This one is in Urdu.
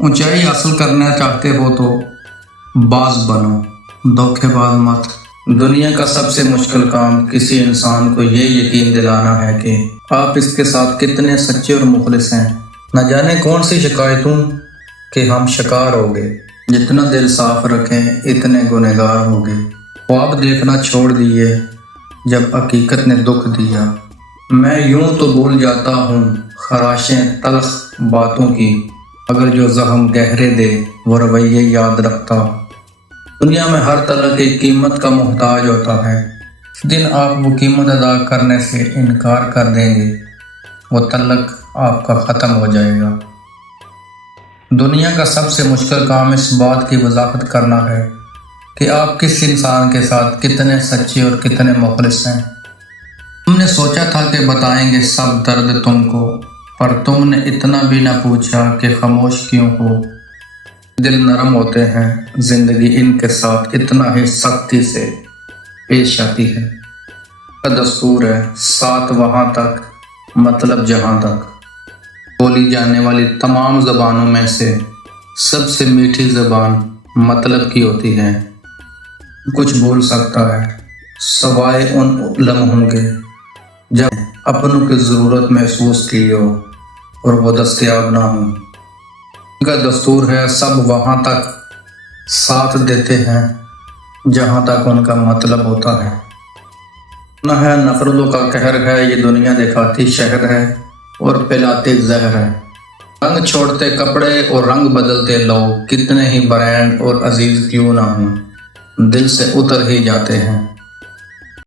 اونچائی حاصل کرنا چاہتے ہو تو باز بنو، دھوکے باز مت۔ دنیا کا سب سے مشکل کام کسی انسان کو یہ یقین دلانا ہے کہ آپ اس کے ساتھ کتنے سچے اور مخلص ہیں۔ نہ جانے کون سی شکایتوں کہ ہم شکار ہو گئے، جتنا دل صاف رکھیں اتنے گنہگار ہو گئے۔ خواب دیکھنا چھوڑ دیے جب حقیقت نے دکھ دیا۔ میں یوں تو بھول جاتا ہوں خراشیں تلخ باتوں کی، مگر جو زخم گہرے دے وہ رویے یاد رکھتا۔ دنیا میں ہر طلب کی قیمت کا محتاج ہوتا ہے۔ جس دن آپ وہ قیمت ادا کرنے سے انکار کر دیں گے، وہ تعلق آپ کا ختم ہو جائے گا۔ دنیا کا سب سے مشکل کام اس بات کی وضاحت کرنا ہے کہ آپ کس انسان کے ساتھ کتنے سچے اور کتنے مخلص ہیں۔ ہم نے سوچا تھا کہ بتائیں گے سب درد تم کو، پر تم نے اتنا بھی نہ پوچھا کہ خاموش کیوں ہو۔ دل نرم ہوتے ہیں، زندگی ان کے ساتھ اتنا ہی سختی سے پیش آتی ہے۔ کا دستور ہے ساتھ وہاں تک مطلب جہاں تک۔ بولی جانے والی تمام زبانوں میں سے سب سے میٹھی زبان مطلب کی ہوتی ہے۔ کچھ بول سکتا ہے سوائے ان لمحوں کے جب اپنوں کی ضرورت محسوس کی ہو اور وہ دستیاب نہ ہوں۔ ان کا دستور ہے سب وہاں تک ساتھ دیتے ہیں جہاں تک ان کا مطلب ہوتا ہے۔ نہ ہے نفرتوں کا قہر ہے، یہ دنیا دکھاتی شہر ہے اور پلاتی زہر ہے۔ رنگ چھوڑتے کپڑے اور رنگ بدلتے لوگ، کتنے ہی برانڈ اور عزیز کیوں نہ ہوں، دل سے اتر ہی جاتے ہیں۔